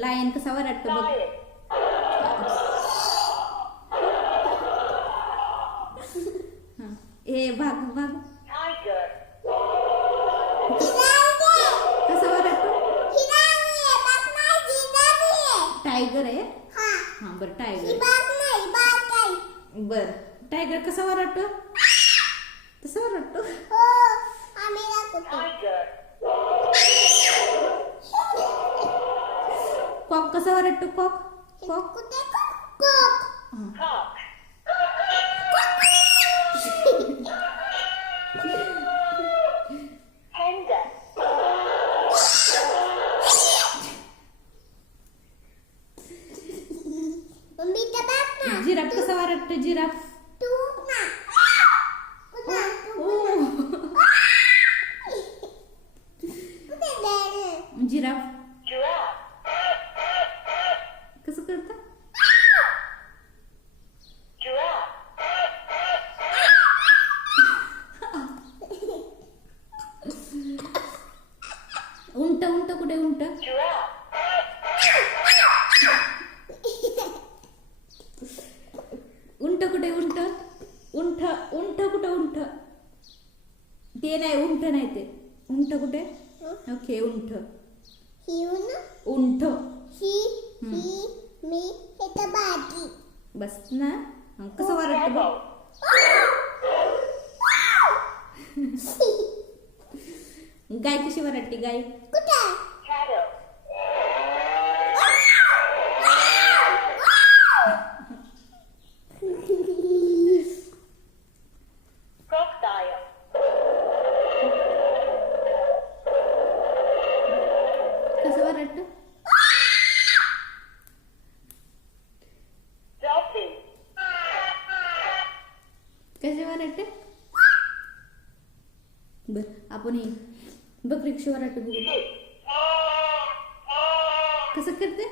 Lion कसा वरटतो बघ. ए भाग भाग कसा वरटतो. टायगर आहे. हा बर टायगर. बर टायगर कसा वरटतो. तसा वरटतो. कॉक कसा वरटतो. कॉक कॉक जिराफ कसा वरटतो. जिराफ जिराफ कसं करता. उंट उंट कुठे उंट. उंट कुठे उंट. उंट उंट कुठे उंट. ते नाही उंट नाही ते. उंट कुठे. ओके उंट उंट बस ना. कसं वरटतो. गाय कशी वरटते. गाय कसं वरटतो. कसे वरटते. बर आपण हे बकरी कशी वरटते बघू. कसं करते.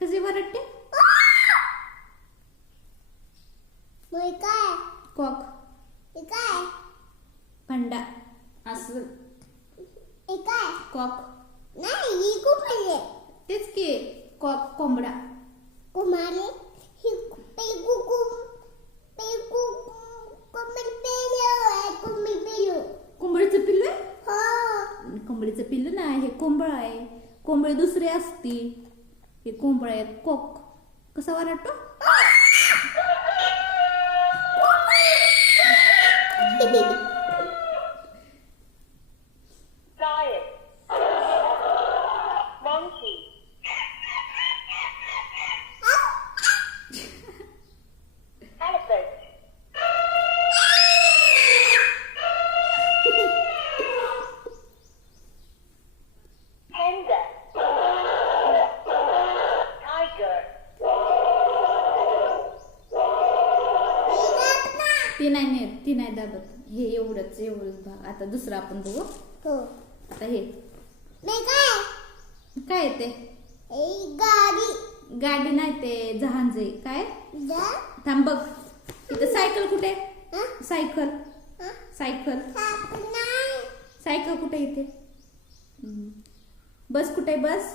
कसे वरटते. कॉक पंडा असं. कॉक तेच की कॉक कोंबडा. कोंबडीचं पिल्लू आहे. कोंबडीचं पिल्लू नाही हे कोंबड आहे. कोंबडी दुसरी असती. हे कोंबड आहे. कॉक कसा वरटतो. ती नाही दाबत. हे एवढंच भाग. आता दुसरं आपण बघू. आता हे काय ते. गाडी नाही ते जहाज आहे. काय थांब बघ. इथं सायकल कुठे. सायकल सायकल सायकल कुठे. इथे बस कुठे. बस